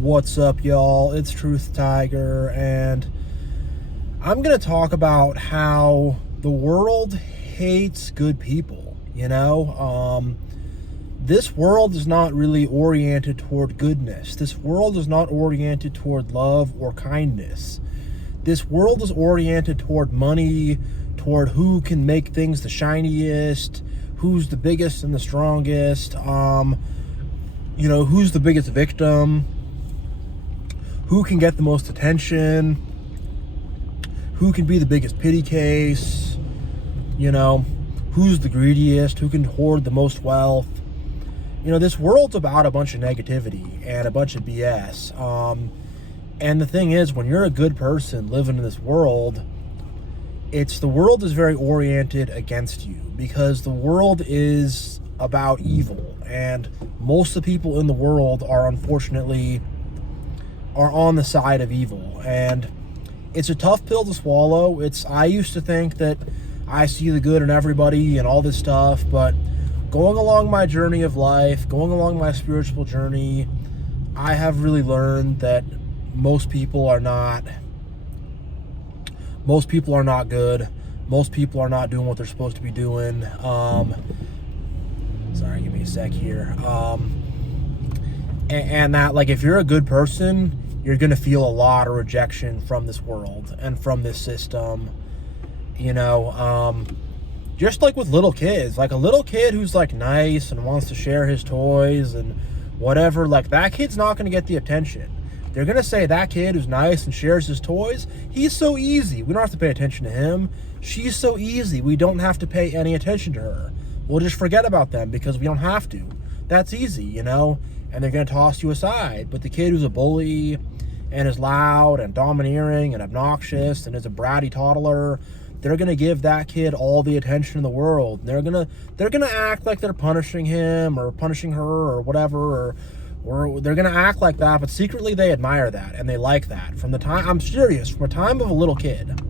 What's up, y'all? It's Truth Tiger, and I'm going to talk about how the world hates good people. This world is not really oriented toward goodness. This world is not oriented toward love or kindness. This world is oriented toward money, toward who can make things the shiniest, who's the biggest and the strongest, who's the biggest victim, who can get the most attention, who can be the biggest pity case, who's the greediest, who can hoard the most wealth. This world's about a bunch of negativity and a bunch of BS. And the thing is, when you're a good person living in this world, the world is very oriented against you, because the world is about evil, and most of the people in the world are unfortunately on the side of evil. And it's a tough pill to swallow. I used to think that I see the good in everybody and all this stuff, but going along my journey of life, going along my spiritual journey, I have really learned that most people are not good. Most people are not doing what they're supposed to be doing. Sorry, give me a sec here. And that, like, if you're a good person, you're going to feel a lot of rejection from this world and from this system. Just like with little kids, like a little kid who's like nice and wants to share his toys and whatever, like that kid's not going to get the attention. They're going to say that kid who's nice and shares his toys, he's so easy. We don't have to pay attention to him. She's so easy. We don't have to pay any attention to her. We'll just forget about them because we don't have to. That's easy, and they're going to toss you aside. But the kid who's a bully and is loud and domineering and obnoxious and is a bratty toddler, they're going to give that kid all the attention in the world. They're going to act like they're punishing him or punishing her or whatever, or they're going to act like that, but secretly they admire that and they like that. I'm serious, from the time of a little kid,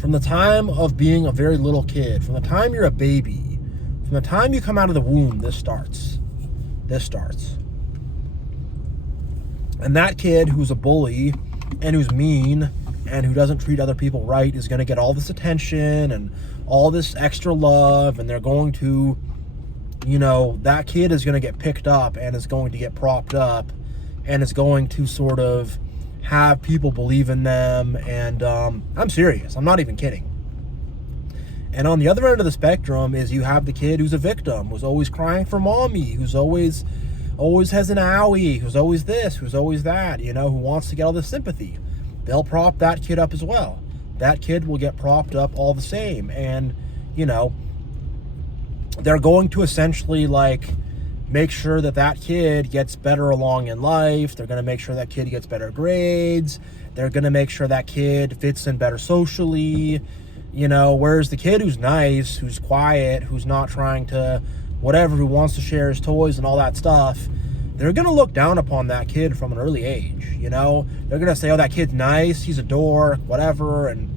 from the time of being a very little kid, from the time you're a baby, from the time you come out of the womb, this starts. And that kid who's a bully and who's mean and who doesn't treat other people right is going to get all this attention and all this extra love, and they're going to, that kid is going to get picked up and is going to get propped up and is going to sort of have people believe in them. And I'm serious. I'm not even kidding. And on the other end of the spectrum is you have the kid who's a victim, who's always crying for mommy, who's always has an owie, who's always this, who's always that, who wants to get all this sympathy. They'll prop that kid up as well. That kid will get propped up all the same. And, they're going to essentially make sure that kid gets better along in life. They're going to make sure that kid gets better grades. They're going to make sure that kid fits in better socially, whereas the kid who's nice, who's quiet, who's not trying to whatever, who wants to share his toys and all that stuff, they're going to look down upon that kid from an early age. They're going to say, oh, that kid's nice, he's a dork, whatever. And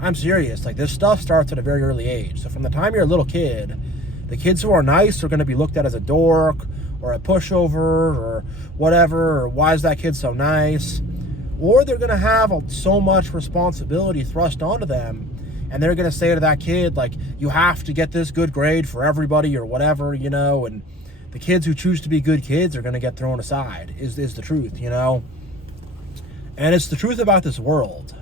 I'm serious. This stuff starts at a very early age. So from the time you're a little kid, the kids who are nice are going to be looked at as a dork or a pushover or whatever, or why is that kid so nice? Or they're going to have so much responsibility thrust onto them, and they're going to say to that kid, you have to get this good grade for everybody or whatever, and the kids who choose to be good kids are going to get thrown aside, is the truth, And it's the truth about this world.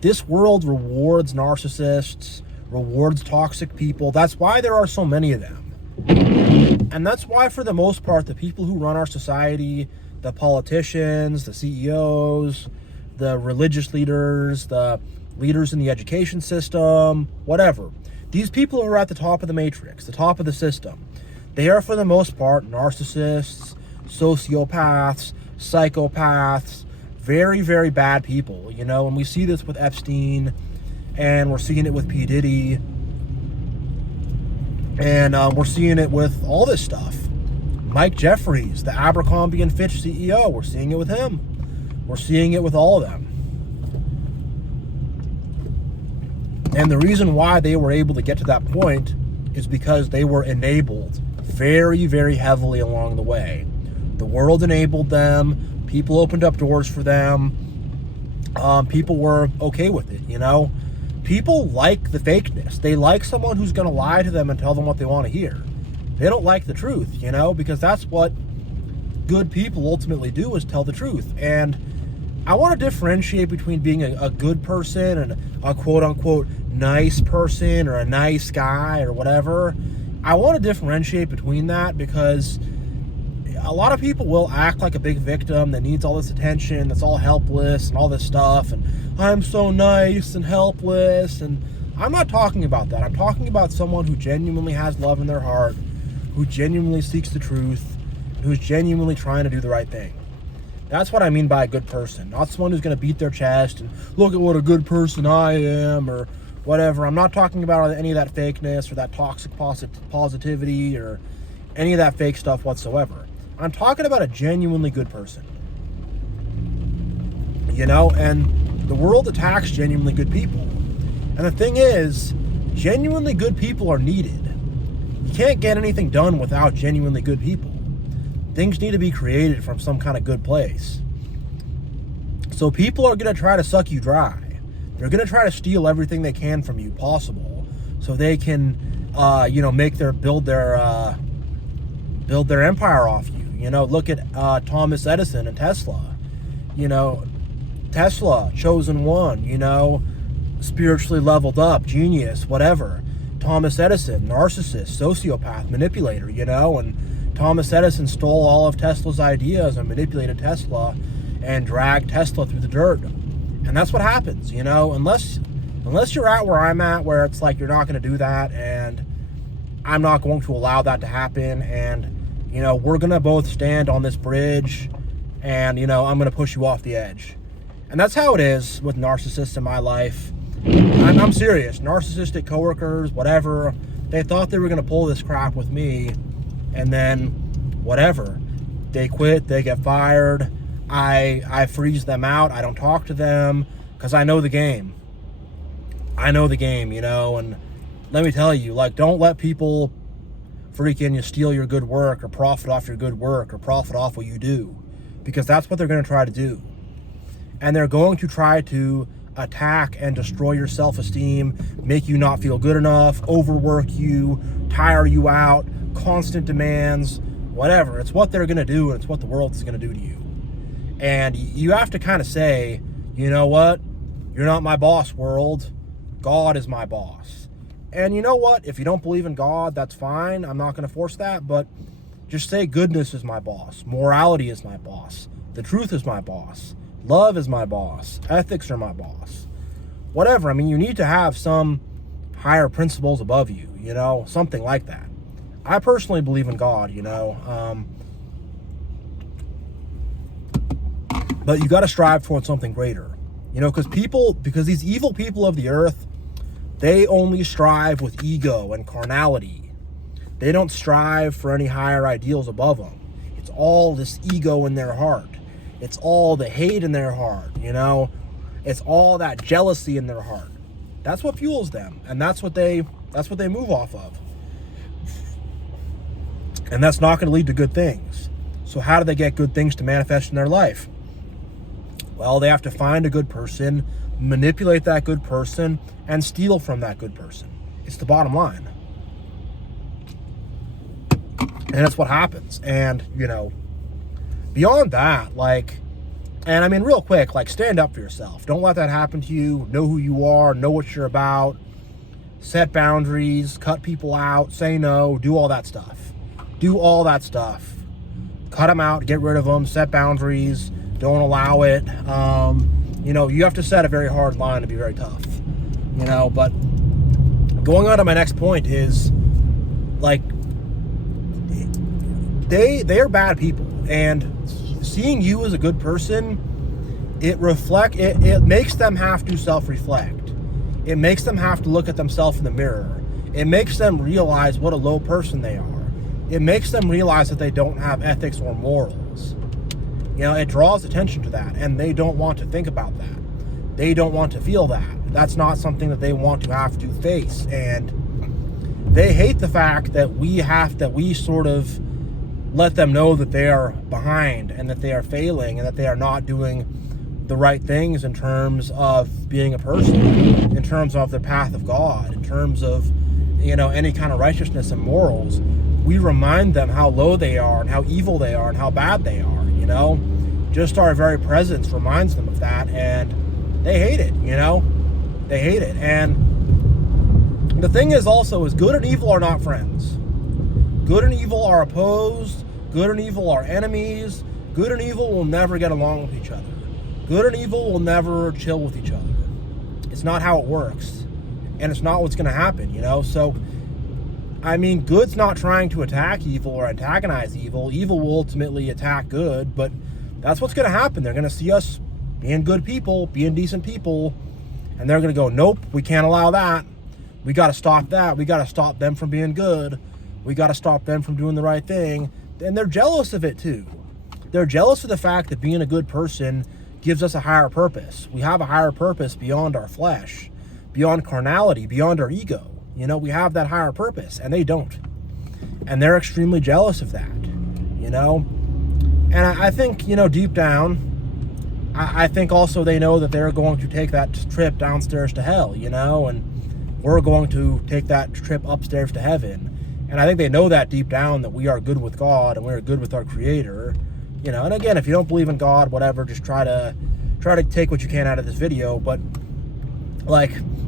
This world rewards narcissists, rewards toxic people. That's why there are so many of them. And that's why, for the most part, the people who run our society, the politicians, the CEOs, the religious leaders, the leaders in the education system, whatever, these people who are at the top of the matrix, the top of the system, they are, for the most part, narcissists, sociopaths, psychopaths, very, very bad people, and we see this with Epstein, and we're seeing it with P. Diddy, and we're seeing it with all this stuff. Mike Jeffries, the Abercrombie & Fitch CEO, we're seeing it with him. We're seeing it with all of them. And the reason why they were able to get to that point is because they were enabled very, very heavily along the way. The world enabled them. People opened up doors for them. People were okay with it, you know? People like the fakeness. They like someone who's going to lie to them and tell them what they want to hear. They don't like the truth, you know, because that's what good people ultimately do, is tell the truth. And I want to differentiate between being a good person and a quote-unquote nice person or a nice guy or whatever. I want to differentiate between that, because a lot of people will act like a big victim that needs all this attention, that's all helpless and all this stuff, and I'm so nice and helpless. And I'm not talking about that. I'm talking about someone who genuinely has love in their heart, who genuinely seeks the truth, who's genuinely trying to do the right thing. That's what I mean by a good person. Not someone who's going to beat their chest and look at what a good person I am or whatever. I'm not talking about any of that fakeness or that toxic positivity or any of that fake stuff whatsoever. I'm talking about a genuinely good person. You know, and the world attacks genuinely good people. And the thing is, genuinely good people are needed. You can't get anything done without genuinely good people. Things need to be created from some kind of good place. So people are going to try to suck you dry. They're going to try to steal everything they can from you possible, so they can, build their empire off you. You know, look at Thomas Edison and Tesla. You know, Tesla, chosen one. You know, spiritually leveled up, genius, whatever. Thomas Edison, narcissist, sociopath, manipulator. You know, and Thomas Edison stole all of Tesla's ideas and manipulated Tesla and dragged Tesla through the dirt. And that's what happens, you know, unless you're at where I'm at, where it's like you're not going to do that, and I'm not going to allow that to happen, and, you know, we're going to both stand on this bridge, and, you know, I'm going to push you off the edge. And that's how it is with narcissists in my life. I'm serious. Narcissistic coworkers, whatever, they thought they were going to pull this crap with me, and then whatever. They quit, they get fired. I freeze them out. I don't talk to them because I know the game. I know the game, you know, and let me tell you, like, don't let people freaking steal your good work or profit off your good work or profit off what you do, because that's what they're going to try to do. And they're going to try to attack and destroy your self-esteem, make you not feel good enough, overwork you, tire you out, constant demands, whatever. It's what they're going to do, and it's what the world is going to do to you. And you have to kind of say, you know what? You're not my boss, world. God is my boss. And you know what? If you don't believe in God, that's fine. I'm not going to force that. But just say goodness is my boss. Morality is my boss. The truth is my boss. Love is my boss. Ethics are my boss. Whatever. I mean, you need to have some higher principles above you, you know, something like that. I personally believe in God, you know. But you got to strive towards something greater, you know, because these evil people of the earth, they only strive with ego and carnality. They don't strive for any higher ideals above them. It's all this ego in their heart. It's all the hate in their heart, you know. It's all that jealousy in their heart. That's what fuels them, and that's what they move off of. And that's not going to lead to good things. So how do they get good things to manifest in their life? Well, they have to find a good person, manipulate that good person, and steal from that good person. It's the bottom line. And that's what happens. And, you know, beyond that, like, and I mean, real quick, like, stand up for yourself. Don't let that happen to you. Know who you are. Know what you're about. Set boundaries. Cut people out. Say no. Do all that stuff. Do all that stuff. Cut them out. Get rid of them. Set boundaries. Don't allow it. You know, you have to set a very hard line to be very tough. You know, but going on to my next point is, like, they are bad people, and seeing you as a good person, it makes them have to self-reflect. It makes them have to look at themselves in the mirror. It makes them realize what a low person they are. It makes them realize that they don't have ethics or morals. You know, it draws attention to that, and they don't want to think about that. They don't want to feel that. That's not something that they want to have to face, and they hate the fact that we let them know that they are behind and that they are failing and that they are not doing the right things in terms of being a person, in terms of the path of God, in terms of, any kind of righteousness and morals. We remind them how low they are and how evil they are and how bad they are, Just our very presence reminds them of that, and they hate it, They hate it. And the thing is also is good and evil are not friends. Good and evil are opposed. Good and evil are enemies. Good and evil will never get along with each other. Good and evil will never chill with each other. It's not how it works. And it's not what's going to happen, So, good's not trying to attack evil or antagonize evil. Evil will ultimately attack good, but that's what's going to happen. They're going to see us being good people, being decent people, and they're going to go, nope, we can't allow that. We got to stop that. We got to stop them from being good. We got to stop them from doing the right thing. And they're jealous of it too. They're jealous of the fact that being a good person gives us a higher purpose. We have a higher purpose beyond our flesh, beyond carnality, beyond our ego. We have that higher purpose, and they don't. And they're extremely jealous of that, And I think, deep down, I think also they know that they're going to take that trip downstairs to hell, and we're going to take that trip upstairs to heaven. And I think they know that deep down, that we are good with God and we are good with our Creator. And again, if you don't believe in God, whatever, just try to take what you can out of this video. But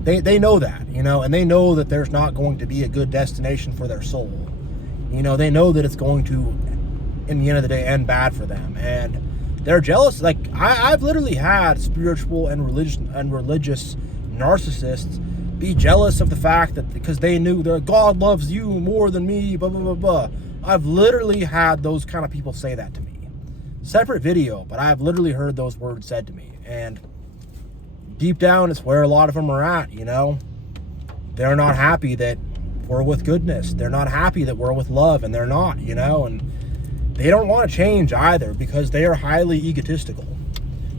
they know that, and they know that there's not going to be a good destination for their soul. They know that it's going to, in the end of the day, end bad for them. And they're jealous. I've literally had spiritual and religious narcissists be jealous of the fact that because they knew that God loves you more than me, blah, blah, blah, blah. I've literally had those kind of people say that to me. Separate video, but I've literally heard those words said to me. And deep down, it's where a lot of them are at, They're not happy that we're with goodness. They're not happy that we're with love, and they're not, And they don't want to change either because they are highly egotistical.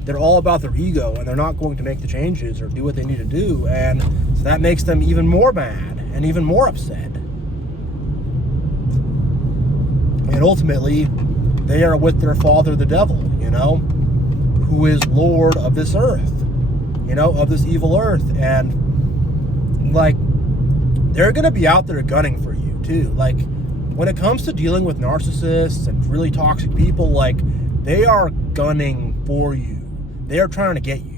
They're all about their ego, and they're not going to make the changes or do what they need to do. And so that makes them even more mad and even more upset. And ultimately, they are with their father, the devil, who is Lord of this earth, of this evil earth. And, they're going to be out there gunning for you, too. When it comes to dealing with narcissists and really toxic people, they are gunning for you. They are trying to get you,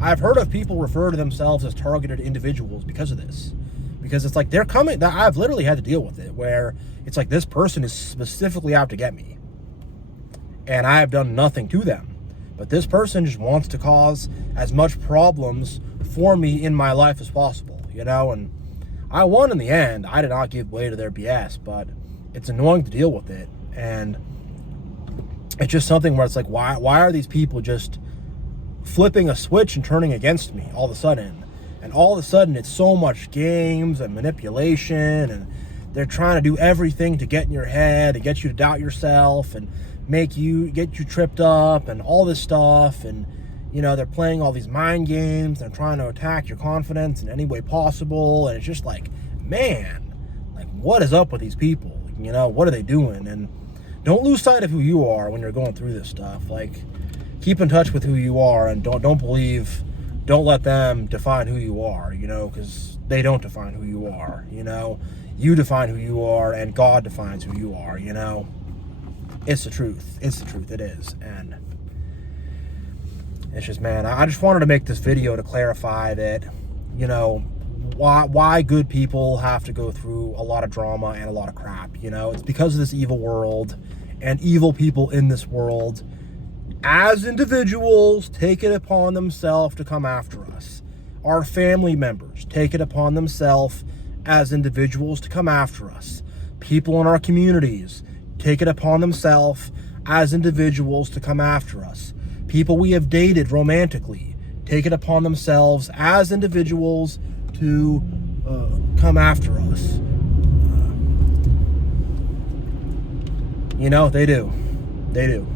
I've heard of people refer to themselves as targeted individuals because of this. Because it's they're coming, I've literally had to deal with it, where it's this person is specifically out to get me. And I have done nothing to them. But this person just wants to cause as much problems for me in my life as possible, And I won in the end. I did not give way to their BS, but it's annoying to deal with it. And it's just something where it's why are these people just flipping a switch and turning against me all of a sudden? And all of a sudden, it's so much games and manipulation, and they're trying to do everything to get in your head, to get you to doubt yourself, and get you tripped up, and all this stuff. And, they're playing all these mind games. They're trying to attack your confidence in any way possible. And it's just man, what is up with these people? What are they doing? And don't lose sight of who you are when you're going through this stuff. Keep in touch with who you are, and don't let them define who you are, because they don't define who you are, You define who you are, and God defines who you are, It's the truth. It's the truth. It is. And it's just, man, I just wanted to make this video to clarify that, why good people have to go through a lot of drama and a lot of crap. It's because of this evil world and evil people in this world. As individuals, take it upon themselves to come after us. Our family members take it upon themselves as individuals to come after us. People in our communities take it upon themselves as individuals to come after us. People we have dated romantically take it upon themselves as individuals to come after us. They do. They do.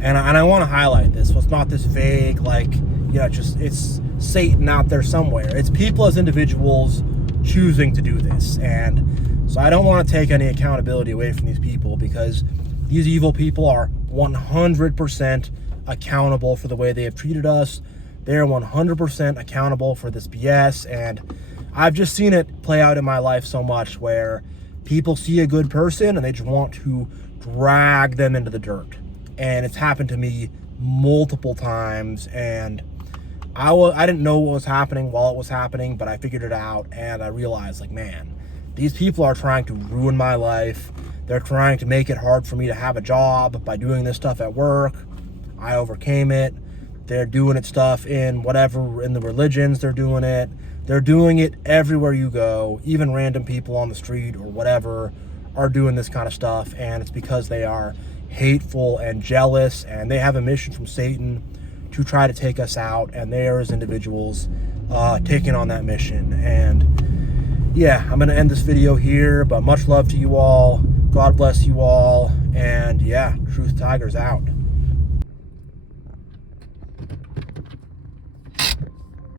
And I want to highlight this. So it's not this vague, it's Satan out there somewhere. It's people as individuals choosing to do this. And So I don't want to take any accountability away from these people, because these evil people are 100% accountable for the way they have treated us. They're 100% accountable for this BS, and I've just seen it play out in my life so much, where people see a good person and they just want to drag them into the dirt. And it's happened to me multiple times, and I didn't know what was happening while it was happening, but I figured it out, and I realized, like, man, these people are trying to ruin my life. They're trying to make it hard for me to have a job by doing this stuff at work. I overcame it. They're doing it stuff in whatever, in the religions, they're doing it. They're doing it everywhere you go. Even random people on the street or whatever are doing this kind of stuff, and it's because they are hateful and jealous, and they have a mission from Satan to try to take us out, and they are, as individuals, taking on that mission. And yeah, I'm going to end this video here, but much love to you all. God bless you all. And yeah, Truth Tiger's out.